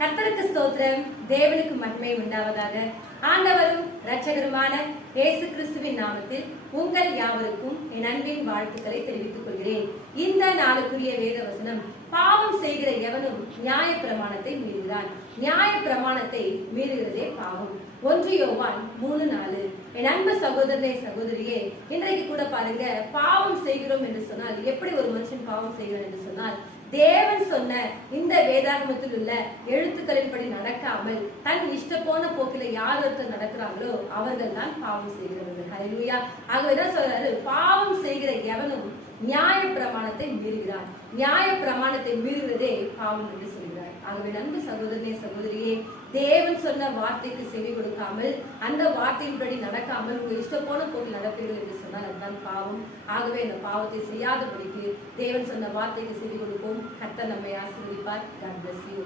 கர்த்தருக்கு ஸ்தோத்திரம். தேவனுக்கு மகிமை உண்டாவதாக. ஆண்டவரும் இரட்சகருமான இயேசு கிறிஸ்துவின் நாமத்தில் உங்கள் யாவருக்கும் என் அன்பின் வாழ்த்துக்களை தெரிவித்துக் கொள்கிறேன். இந்த நாளுக்குரிய வேத வசனம், பாவம் செய்கிற எவனும் நியாய பிரமாணத்தை மீறுகிறான், நியாய பிரமாணத்தை மீறுகிறதே பாவம். 1 யோவான் 3:4. என் அன்பு சகோதரனே சகோதரியே, இன்றைக்கு கூட பாருங்க, பாவம் செய்கிறோம் என்று சொன்னால், எப்படி ஒரு மனுஷன் பாவம் செய்கிறான் என்று சொன்னால், தேவன் சொன்ன இந்த வேதாகமத்தில் உள்ள எழுத்துக்களின்படி நடக்காமல் தன் இஷ்ட போன போக்கில யார் ஒருத்தர் நடக்கிறாங்களோ அவர்கள் தான் பாவம் செய்கிறவர்கள். ஹல்லேலூயா. ஆகவேதான் சொல்றாரு, பாவம் செய்கிற எவனும் நியாய பிரமாணத்தை மீறுகிறான், நியாய பிரமாணத்தை மீறுவதே பாவம் என்று சொல்கிறார். ஆகவே நண்பு சகோதரனே சகோதரியே, தேவன் சொன்ன வார்த்தைக்கு செவி கொடுக்காமல், அந்த வார்த்தையின்படி நடக்காமல் உங்க இஷ்ட போன போக்கில் நடப்பீர்கள் என்று சொன்னால் அதுதான் பாவம். ஆகவே இந்த பாவத்தை செய்யாதபடிக்கு தேவன் சொன்ன வார்த்தைக்கு செவி கொடுப்போம். கர்த்தர் நம்மை ஆசீர்வதிப்பார். God bless you.